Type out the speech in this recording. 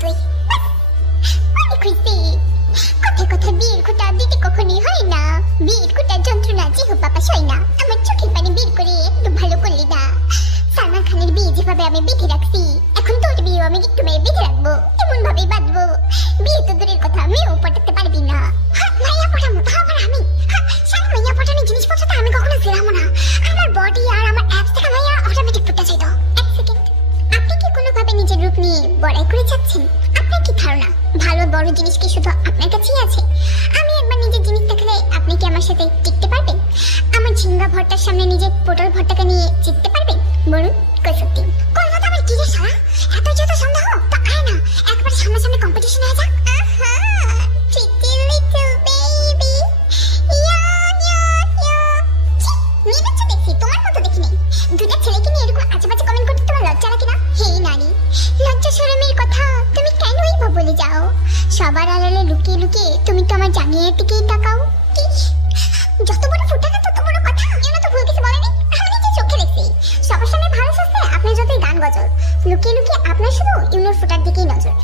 তুই অনেক হয়েছে। কথা কথা বিয়ের খোঁটা দিতে কখনই হয় না। বিয়ের খোঁটার যন্ত্রণা যে হোক বাবা সয় না। আমার চোখের পানি বের করে একটু ভালো করলি না। সালমান খানের বিয়ে যেভাবে আমি বেঁধে রাখছি, এখন তোর বিয়েও আমি একটু মেরে বেঁধে রাখবো, এমন ভাবেই বাঁধবো। বিয়ে তো দূরের কথা, মেয়েও পটাতে পারবি না। মাইয়া পটামো তা আবার আমি? সারা মাইয়া পটানোর জিনিসপত্র তো আমি কখনো ফেরাবো না। আমার বডি আর আমার অ্যাপস থেকে মাইয়া অটোমেটিক পড়তে চাইতো। এক সেকেন্ড, আপনি কি কোনোভাবে নিজের রূপ নিয়ে বড়াই করে যাচ্ছেন? আপনার কি ধারণা ভালো বড় জিনিস কি শুধু আপনার কাছেই আছে? আমি একবার নিজের জিনিস দেখলে আপনি কি আমার সাথে টিকতে পারবেন? আমার ঝিঙ্গা ভর্তার সামনে নিজের পটল ভর্তাকে নিয়ে জিততে পারবেন? বলুন কই সত্যি কই কথা আমার কি রে সারা? এত যত সন্দেহ তো আয় না, একবার সামনাসামনি কম্পিটিশন হয়ে যাক। আহা প্রিটি লিটল বেবি ইয়া ইয়া ইয়া। মেয়ে বাচ্চা দেখছি, তোমার মতো দেখিনি। দুটা ছেলেকে নিয়ে এরকম আজেবাজে কমেন্ট করতে তোমার লজ্জা লাগে না? হেই নারী, লজ্জা শরমের কথা তুমি কেনই বা বলে যাও? সবার আড়ালে লুকিয়ে লুকিয়ে তুমি তো আমার জাঙ্গিয়ার দিকেই তাকাও। যত বড় ফুটাকা তত বড় কথা। এমন তো ভুল কিছু বলেনি, আমি নিজে চোখে দেখছি। সবার সামনে ভালো সাজতে আপনি যতই গান গজল, লুকিয়ে লুকিয়ে আপনার শুধু ইউনোর ফুটার দিকেই নজর।